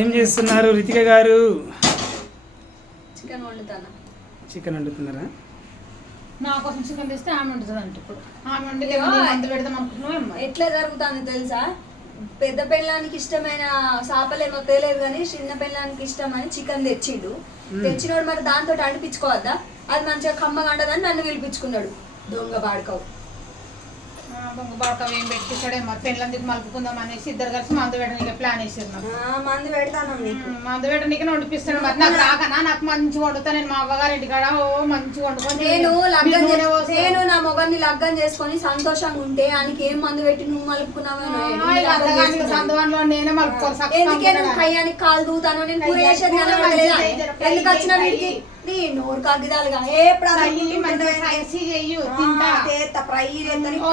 ఏం చేస్తున్నారు రితిక గారు? చికెన్ వండుతాను. చికెన్ వండుతున్నారా? నా కోసం చికెన్ తెస్తే ఆమె వండుతుంది అంటే ఇప్పుడు ఆమె వండి మందు పెడదాం అనుకుంటున్నాం. ఎట్లా జరుగుతుంది తెలుసా? పెద్ద పెళ్ళానికి ఇష్టమైన చేపలేమో తెలియదు కానీ చిన్న పెళ్ళానికి ఇష్టమని చికెన్ తెచ్చిండు. తెచ్చినోడు మరి దాంతో అడిపించుకోవద్దా? అది మంచిగా కమ్మగా అంటదని నన్ను పిలిపించుకున్నాడు. దొంగ బాడుకోవు దొంగ బాడకం ఏం పెట్టిస్తాడే మరి పెళ్ళందుకు మలుపుకుందాం అనేసి ఇద్దరు కలిసి మందు పెట్టడానికి ప్లాన్ వేసారు. మందు పెడతాను మందు పెట్టడానికి వండిపిస్తాను. మరి నాకు రాకనా? నాకు మంచిగా వండుతా. నేను మా అవ్వగారి ఇంటికాడ మంచిగా వండుకొని నేను నా మొగాన్ని లగ్గం చేసుకొని సంతోషంగా ఉంటే ఆయనకి ఏం మందు పెట్టి నువ్వు మలుపుకున్నావు? సందువన్లో నేనే మలుపుకోవాలి. ఎందుకే నువ్వు కయ్యానికి కాలు దూతాను? నేను కూర చేసేది ఎందుకు వచ్చిన వీడికి నోరు కాగిదాలుగా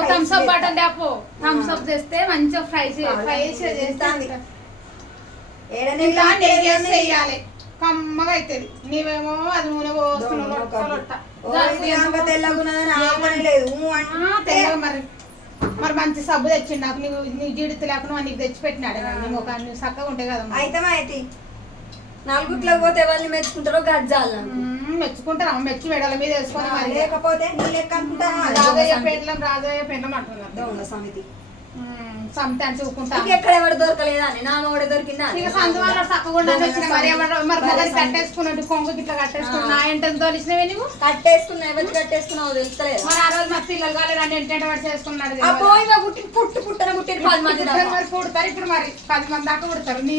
థమ్స్అప్ బాటల్ డాపో థమ్స్అప్ తెస్తే మంచిగా ఫ్రై చేయాలి. కమ్మగా అవుతుంది. నీవేమో అది నూనె మరి మంచి సబ్బు తెచ్చిండు నాకు. నీ జీడిత లేకుండా నీకు తెచ్చి పెట్టినాడు. నువ్వు ఒక చక్కగా ఉంటాయి కదా. అయితే నలుగుట్లోకి పోతే ఎవరిని మెచ్చుకుంటారో గజ్జాలు మెచ్చుకుంటారు. మెచ్చి మెడల మీద వేసుకొని మరి లేకపోతే నీ లెక్క అనుకుంటాను. రాజయ్య పెండ్లం అంటున్నారు. సమితి సమితి అని చూసుకుంటా. ఎక్కడ ఎవరు దొరకలేదా అని నా మొగడ దొరికిందా? కట్టేసుకున్నట్టు కొంగు ఇట్లా కట్టేసుకున్నా. నా ఎంట తోలిసినవే నువ్వు కట్టేసుకున్నా. ఎవరు కట్టేసుకున్నావు తెలుస్తలేదు. మరి ఆ రోజు మా పిల్లలు కాలేదు ఎంట వాడు చేసుకున్నాడు. పుట్టన పుట్టిన 10 మంది పుడతారు. ఇప్పుడు మరి 10 మంది దాకా పుడతారు.